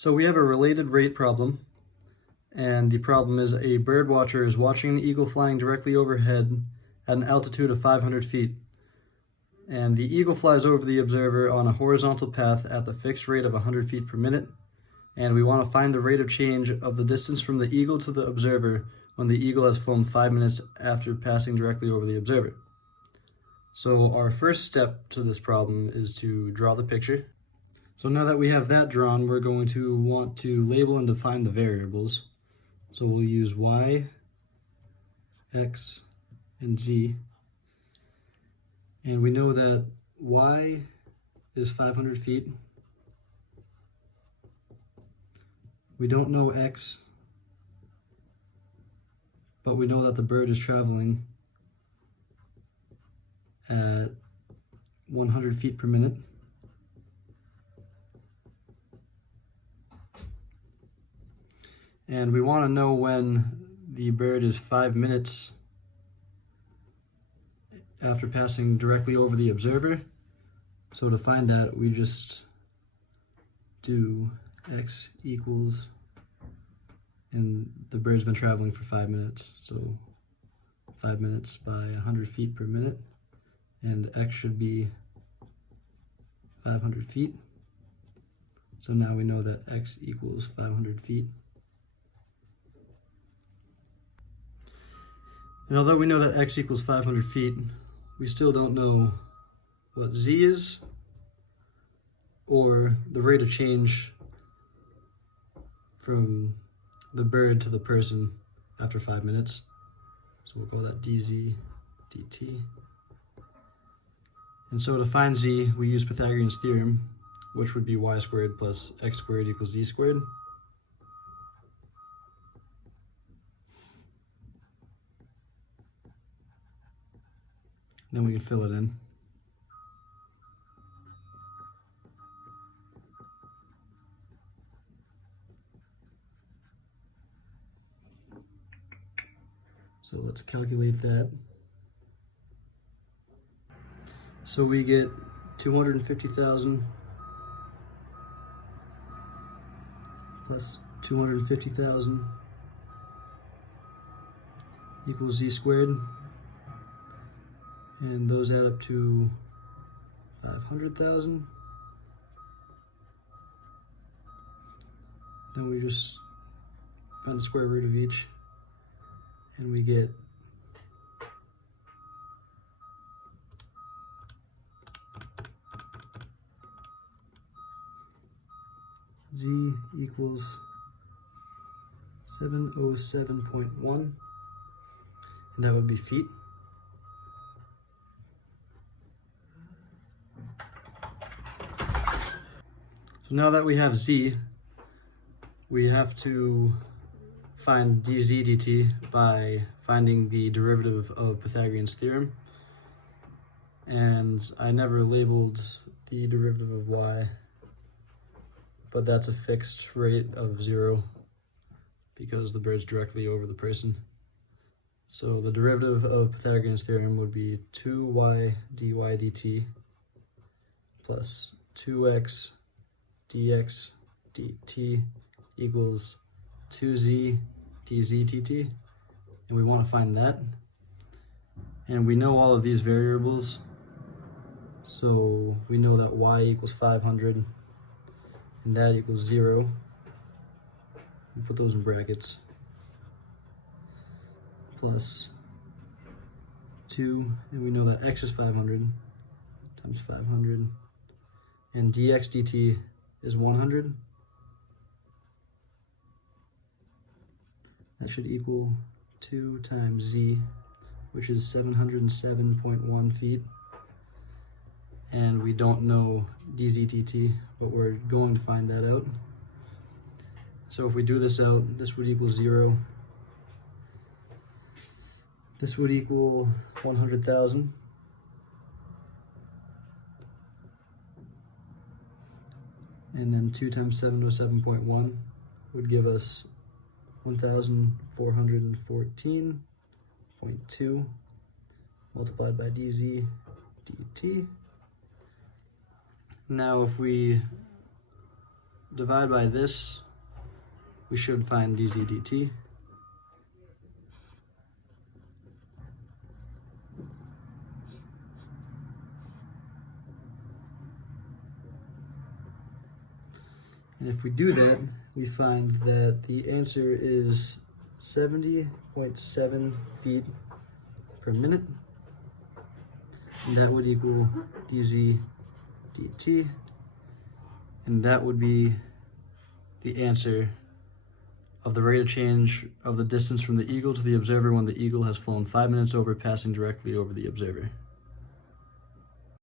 So we have a related rate problem, and the problem is a bird watcher is watching an eagle flying directly overhead at an altitude of 500 feet. And the eagle flies over the observer on a horizontal path at the fixed rate of 100 feet per minute. And we want to find the rate of change of the distance from the eagle to the observer when the eagle has flown 5 minutes after passing directly over the observer. So our first step to this problem is to draw the picture. So now that we have that drawn, we're going to want to label and define the variables. So we'll use y, x, and z. And we know that y is 500 feet. We don't know x, but we know that the bird is traveling at 100 feet per minute. And we want to know when the bird is 5 minutes after passing directly over the observer. So to find that, we just do x equals, and the bird's been traveling for 5 minutes. So 5 minutes by 100 feet per minute, and x should be 500 feet. So now we know that x equals 500 feet. And although we know that x equals 500 feet, we still don't know what z is or the rate of change from the bird to the person after 5 minutes. So we'll call that dz dt. And so to find z, we use Pythagorean's theorem, which would be y squared plus x squared equals z squared. Then we can fill it in. So let's calculate that. So we get 250,000 plus 250,000 equals z squared. And those add up to 500,000. Then we just find the square root of each, and we get z equals 707.1, and that would be feet. So now that we have z, we have to find dz dt by finding the derivative of Pythagorean's theorem. And I never labeled the derivative of y, but that's a fixed rate of 0 because the bird's directly over the person. So the derivative of Pythagorean's theorem would be 2y dy dt plus 2x dx dt equals 2z dz dt, and we want to find that. And we know all of these variables, so we know that y equals 500 and that equals 0. We put those in brackets, plus 2, and we know that x is 500 times 500, and dx dt is 100. That should equal 2 times z, which is 707.1 feet. And we don't know dz dt, but we're going to find that out. So if we do this out, this would equal 0. This would equal 100,000. And then 2 times 707.1 would give us 1,414.2 multiplied by dz dt. Now if we divide by this, we should find dz dt. And if we do that, we find that the answer is 70.7 feet per minute. And that would equal dz dt. And that would be the answer of the rate of change of the distance from the eagle to the observer when the eagle has flown 5 minutes over, passing directly over the observer.